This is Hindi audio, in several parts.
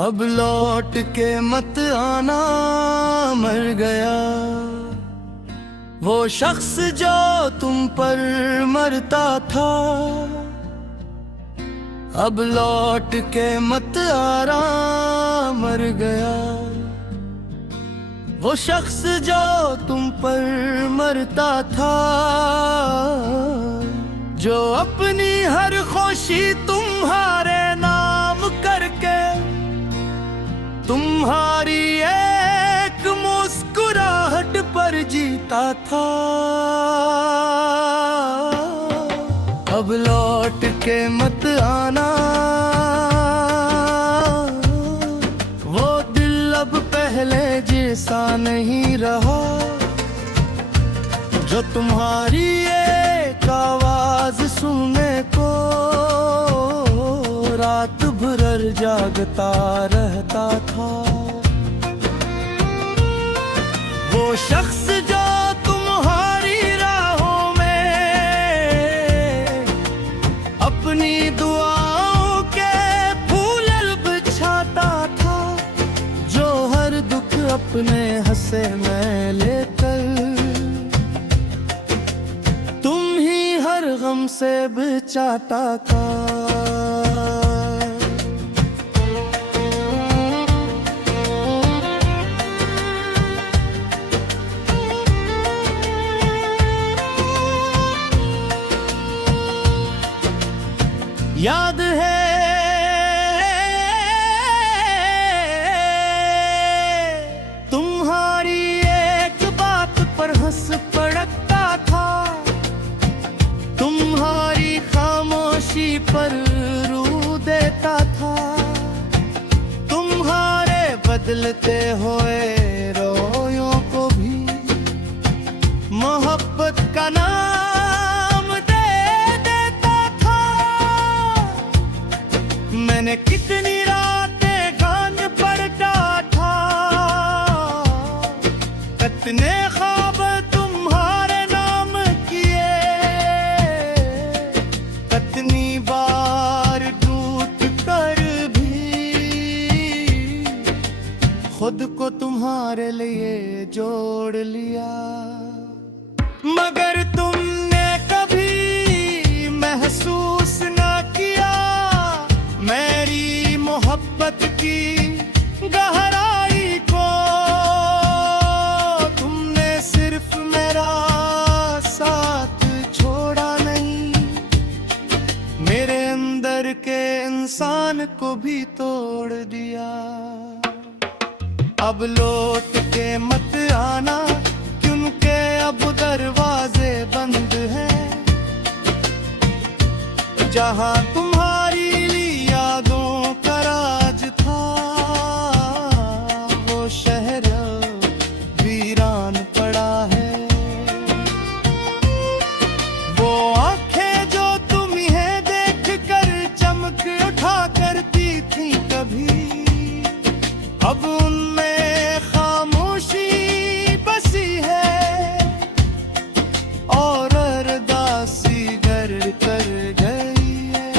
अब लौट के मत आना, मर गया वो शख्स जो तुम पर मरता था। अब लौट के मत आना, मर गया वो शख्स जो तुम पर मरता था। जो अपनी हर खुशी तुम्हारे नाम करके, तुम्हारी एक मुस्कुराहट पर जीता था। अब लौट के मत आना, वो दिल अब पहले जैसा नहीं रहा। जो तुम्हारी एक आवाज सुनने को रात भर जागता रहता था। वो शख्स जो तुम्हारी राहों में अपनी दुआओं के फूल बिछाता था। जो हर दुख अपने हंसे में लेकर तुम ही हर गम से बचाता था। याद है तुम्हारी एक बात पर हंस पड़ता था। तुम्हारी खामोशी पर रू देता था। तुम्हारे बदलते हुए रोयों को भी मोहब्बत का नाम दे देता था। मैंने कितनी रातें गान पड़ता था, कितने ख्वाब तुम्हारे नाम किए, कितनी बार टूट कर भी खुद को तुम्हारे लिए जोड़ लिया। मगर तुमने कभी महसूस ना किया मेरी मोहब्बत की गहराई को। तुमने सिर्फ मेरा साथ छोड़ा नहीं, मेरे अंदर के इंसान को भी तोड़ दिया। अब लौट के मत आना, क्योंकि अब दरवाजे बंद हैं। जहां तुम्हारी यादों का राज था, वो शहर वीरान पड़ा है। वो आंखें जो तुम्हें देख कर चमक उठा करती थी कभी, अब उनमें खामोशी बसी है और अरदासी घर कर गई है।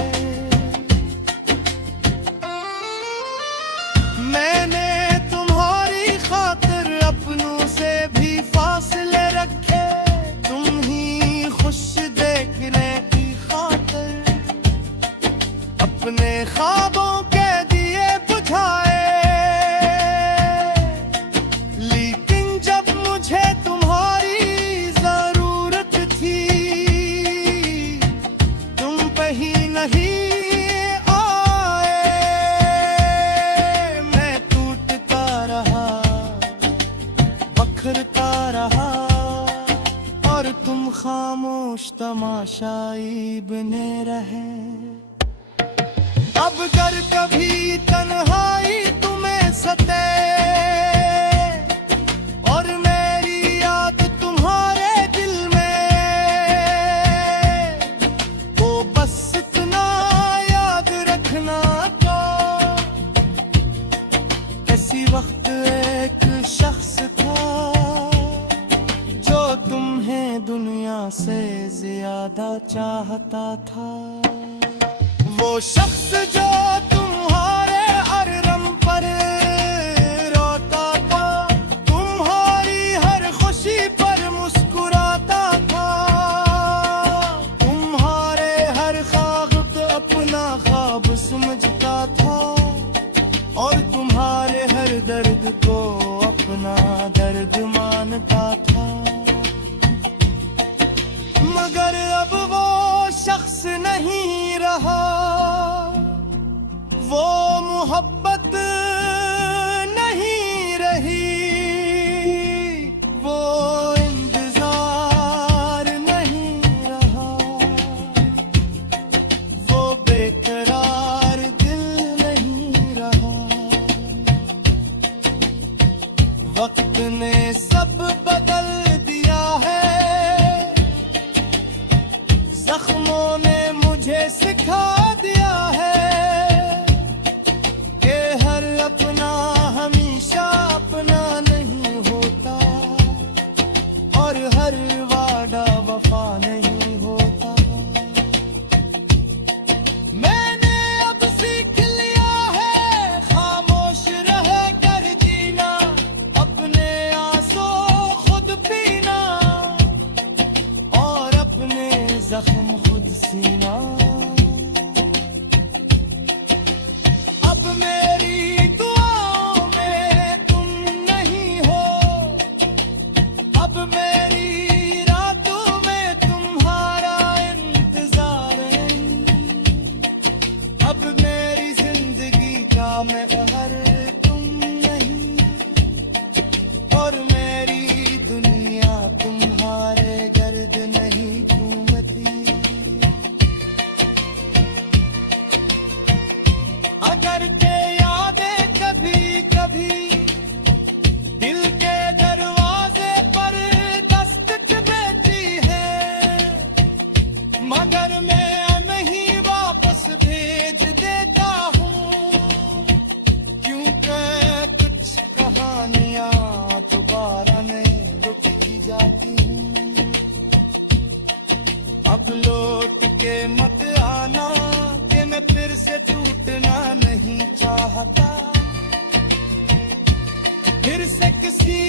मैंने तुम्हारी खातिर अपनों से भी फासले रखे, तुम ही खुश देखने की खातिर अपने ख्वाबों के दिए बुझाए। लेकिन जब मुझे तुम्हारी जरूरत थी, तुम पे ही नहीं रहा और तुम खामोश तमाशाई बने रहे। अब अगर कभी तन्हाई तुम्हें सते और मेरी याद तुम्हारे दिल में, तो बस इतना याद रखना तो किसी वक्त एक शख्स था जो तुम्हें दुनिया से ज्यादा चाहता था। वो शख्स जो तुम्हारे अरम पर को अपना दर्द मानता था, मगर अब वो शख्स नहीं रहा, वो मोहब्बत नहीं रही, वो इंतजार नहीं रहा, वो बेकरार दिल नहीं रहा। वक्त ने सब बदल दिया है, जख्मों ने मुझे सिखा दिया है कि हर अपना हमेशा अपना नहीं होता, और हर वादा वफा नहीं होता। मैंने अब सीख लिया है खामोश रह कर जीना, अपने आंसू खुद पीना, और अपने जख्म खुद सीना। अब मेरी दुआओं में तुम नहीं हो, अब मेरी रातों में तुम्हारा इंतजार है, अब मेरी जिंदगी का महर तुम नहीं, और मेरी दुनिया तुम्हारे गर्द नहीं घूमती। अगर के यादें कभी कभी दिल के दरवाजे पर दस्तक देती है, मगर मैं नहीं वापस भेज देता हूँ, क्योंकि कुछ कहानियाँ दोबारा नहीं लुटती जाती हैं। अब लौट के मत आना कि मैं फिर से टूटना नहीं चाहता, फिर से किसी